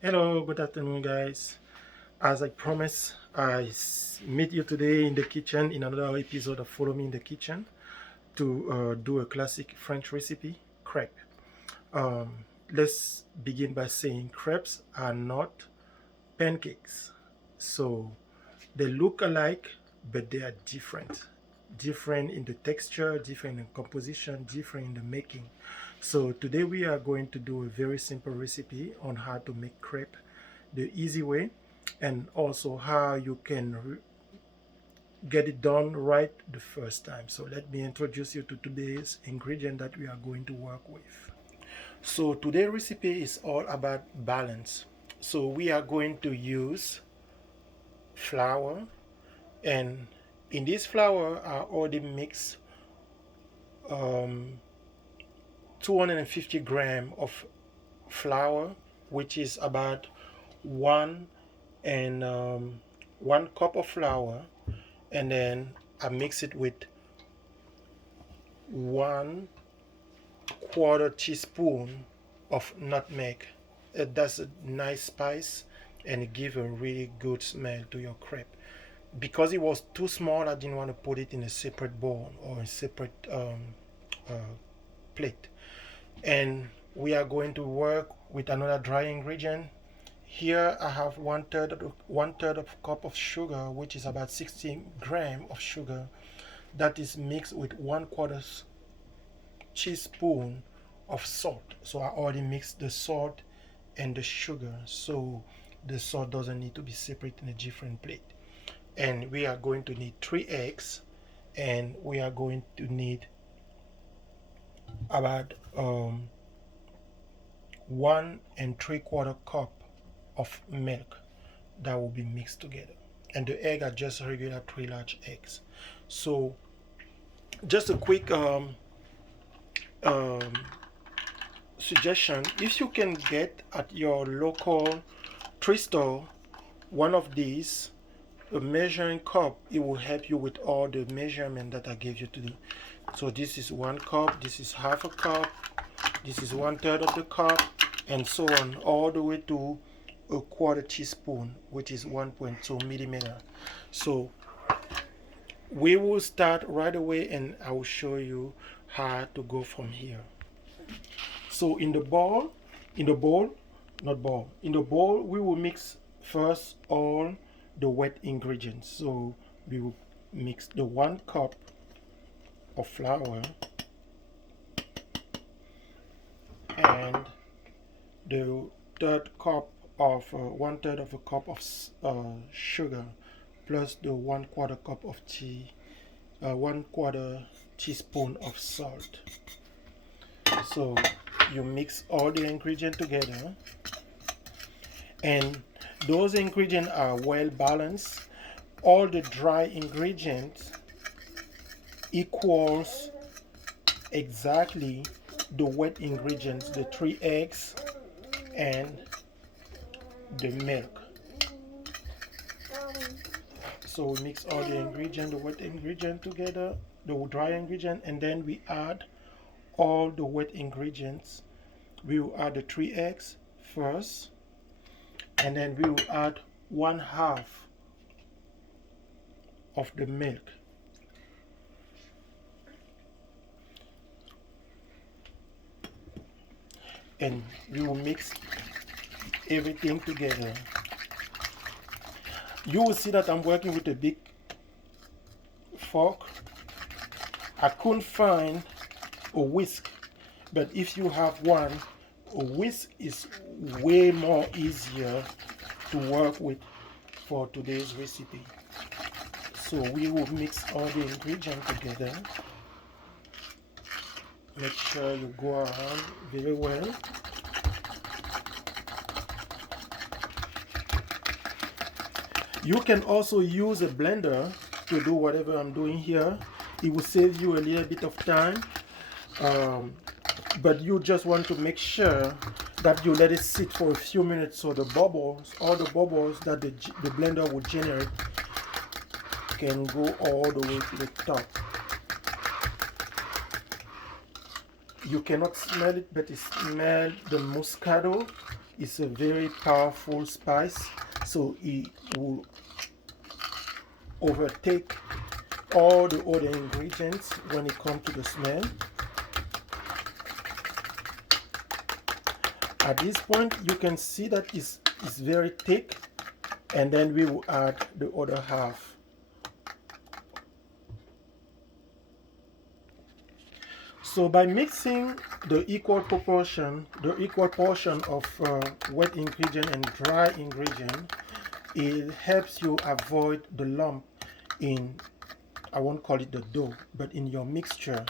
Hello, good afternoon, guys. As I promised, meet you today in the kitchen in another episode of Follow Me in the Kitchen to do a classic French recipe, crepe. Let's begin by saying crepes are not pancakes. So they look alike, but they are different. Different in the texture, different in composition, different in the making. So today we are going to do a very simple recipe on how to make crepe the easy way, and also how you can get it done right the first time. So let me introduce you to today's ingredient that we are going to work with. So today's recipe is all about balance. So we are going to use flour, and in this flour I already mixed um, 250 gram of flour, which is about one and 1 cup of flour, and then I mix it with 1/4 teaspoon of nutmeg. That's a nice spice and it gives a really good smell to your crepe. Because it was too small, I didn't want to put it in a separate bowl or a separate uh, plate. And we are going to work with another dry ingredient. Here I have one third of a cup of sugar, which is about 60 gram of sugar, that is mixed with 1/4 teaspoon of salt. So I already mixed the salt and the sugar, so the salt doesn't need to be separate in a different plate. And we are going to need 3 eggs, and we are going to need about 1 3/4 cup of milk that will be mixed together. And the egg are just regular 3 large eggs. So just a quick um, suggestion: if you can get at your local thrift store one of these, a measuring cup, it will help you with all the measurement that I gave you today. So this is 1 cup, this is half a cup, this is 1/3 of the cup, and so on, all the way to a 1/4 teaspoon, which is 1.2 millimeter. So we will start right away, and I will show you how to go from here. So in the bowl, not bowl, in the bowl, we will mix first all the wet ingredients. So we will mix the 1 cup of flour and the third cup of 1/3 of a cup of sugar, plus the 1/4 cup of tea, 1/4 teaspoon of salt. So you mix all the ingredients together, and those ingredients are well balanced. All the dry ingredients equals exactly the wet ingredients, the 3 eggs and the milk. So we mix all the ingredient, the wet ingredient together, the dry ingredient, and then we add all the wet ingredients. We will add the 3 eggs first, and then we will add 1/2 of the milk. And we will mix everything together. You will see that I'm working with a big fork. I couldn't find a whisk, but if you have one, a whisk is way more easier to work with for today's recipe. So we will mix all the ingredients together. Make sure you go around very well. You can also use a blender to do whatever I'm doing here. It will save you a little bit of time, but you just want to make sure that you let it sit for a few minutes, so the bubbles, all the bubbles that the blender will generate, can go all the way to the top. You cannot smell it, but it smells the muscado It's a very powerful spice, so it will overtake all the other ingredients when it comes to the smell. At this point, you can see that it's very thick, and then we will add the other half. So by mixing the equal portion of wet ingredient and dry ingredient, it helps you avoid the lump in, I won't call it the dough, but in your mixture.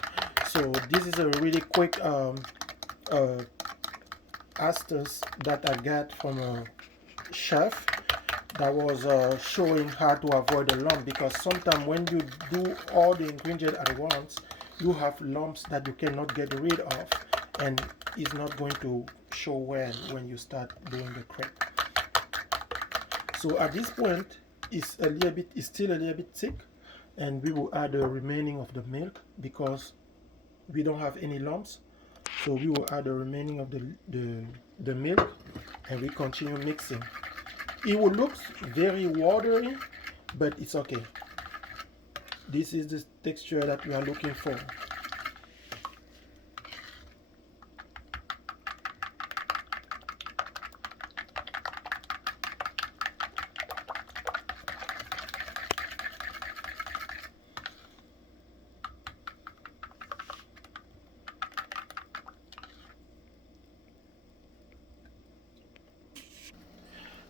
So this is a really quick astuce that I got from a chef that was showing how to avoid the lump, because sometimes when you do all the ingredients at once, you have lumps that you cannot get rid of, and it's not going to show well when you start doing the crepe. So at this point, it's still a little bit thick, and we will add the remaining of the milk because we don't have any lumps. So we will add the remaining of the milk, and we continue mixing. It will look very watery, but it's okay. This is the texture that we are looking for.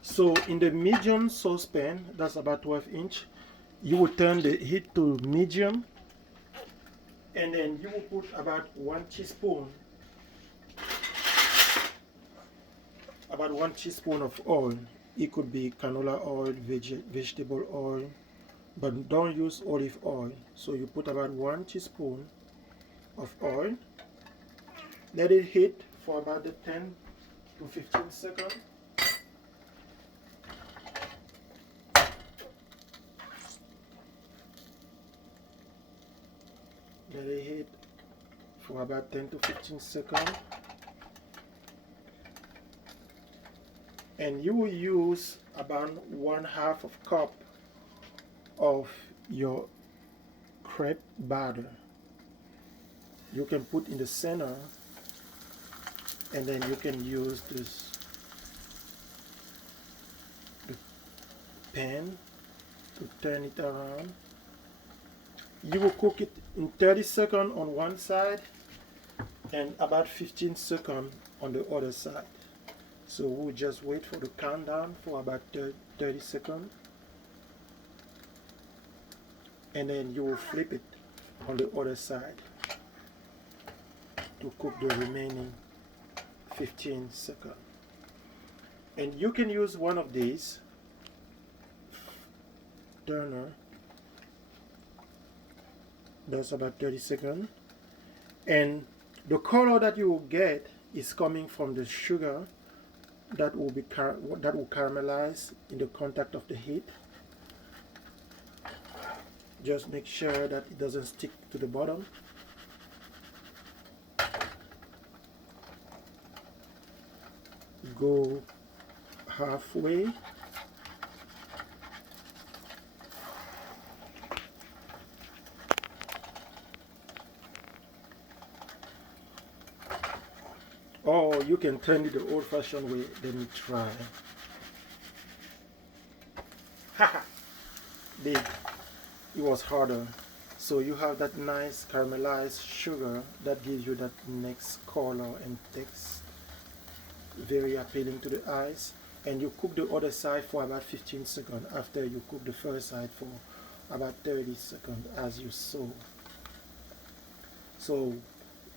So in the medium saucepan, that's about 12-inch, you will turn the heat to medium, and then you will put about 1 teaspoon of oil. It could be canola oil, vegetable oil, but don't use olive oil. So you put about 1 teaspoon of oil. Let it heat for about 10 to 15 seconds. Let it heat for about 10 to 15 seconds. And you will use about 1/2 of cup of your crepe batter. You can put in the center, and then you can use the pan to turn it around. You will cook it in 30 seconds on one side and about 15 seconds on the other side. So we'll just wait for the countdown for about 30 seconds, and then you will flip it on the other side to cook the remaining 15 seconds. And you can use one of these turner. That's about 30 seconds, and the color that you will get is coming from the sugar that will caramelize in the contact of the heat. Just make sure that it doesn't stick to the bottom. Go halfway. Or you can turn it the old-fashioned way. Let me try. Haha! Big. It was harder. So you have that nice caramelized sugar that gives you that next color and taste. Very appealing to the eyes. And you cook the other side for about 15 seconds after you cook the first side for about 30 seconds as you saw. So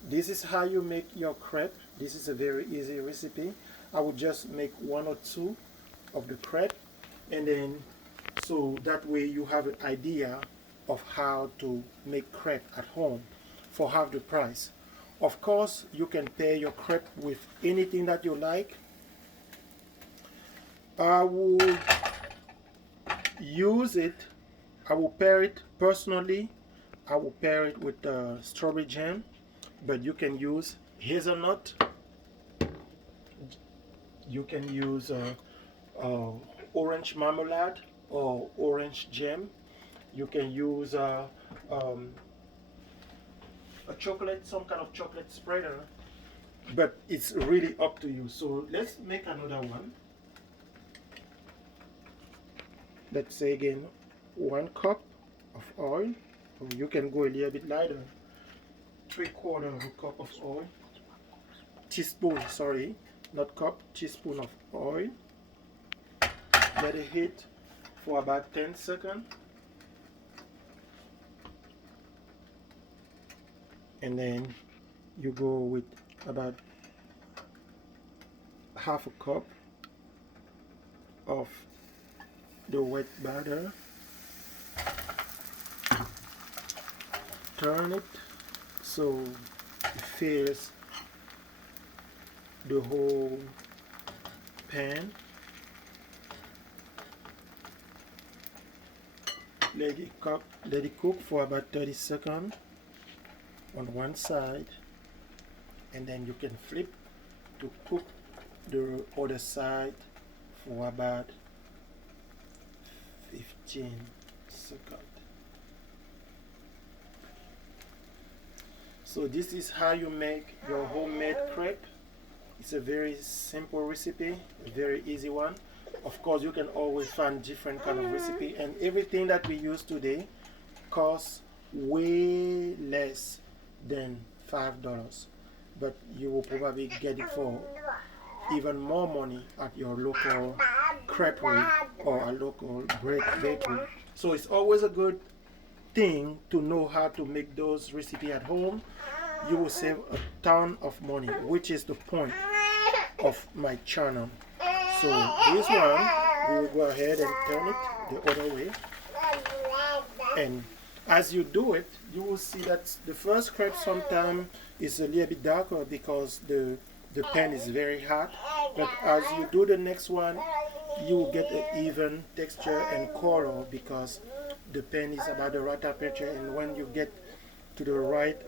this is how you make your crepe. This is a very easy recipe. I would just make 1 or 2 of the crepe, and then so that way you have an idea of how to make crepe at home for half the price. Of course, you can pair your crepe with anything that you like. I will use it. I will pair it personally. I will pair it with strawberry jam, but you can use hazelnut You can use orange marmalade or orange jam. You can use um, a chocolate, some kind of chocolate spreader, but it's really up to you. So let's make another one. Let's say again 1 cup of oil, or you can go a little bit lighter, 3/4 of a cup of oil, teaspoon, sorry, not cup, teaspoon of oil. Let it heat for about 10 seconds, and then you go with about half a cup of the wet batter. Turn it so it fills the whole pan. Let it cook for about 30 seconds on one side, and then you can flip to cook the other side for about 15 seconds. So this is how you make your homemade crepe. It's a very simple recipe, a very easy one. Of course, you can always find different kind of recipe, and everything that we use today costs way less than $5, but you will probably get it for even more money at your local creperie or a local bakery. So it's always a good thing to know how to make those recipes at home. You will save a ton of money, which is the point of my channel. So this one, we will go ahead and turn it the other way, and as you do it, you will see that the first crepe sometimes is a little bit darker because the pan is very hot, but as you do the next one, you will get an even texture and color because the pan is about the right temperature, and when you get to the right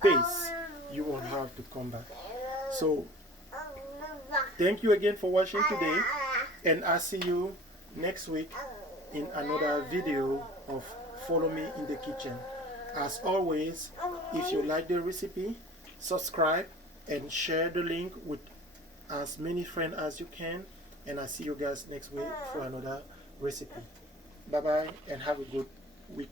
pace, you won't have to come back. So thank you again for watching today, and I'll see you next week in another video of Follow Me in the Kitchen. As always, if you like the recipe, subscribe and share the link with as many friends as you can, and I'll see you guys next week for another recipe. Bye bye and have a good week.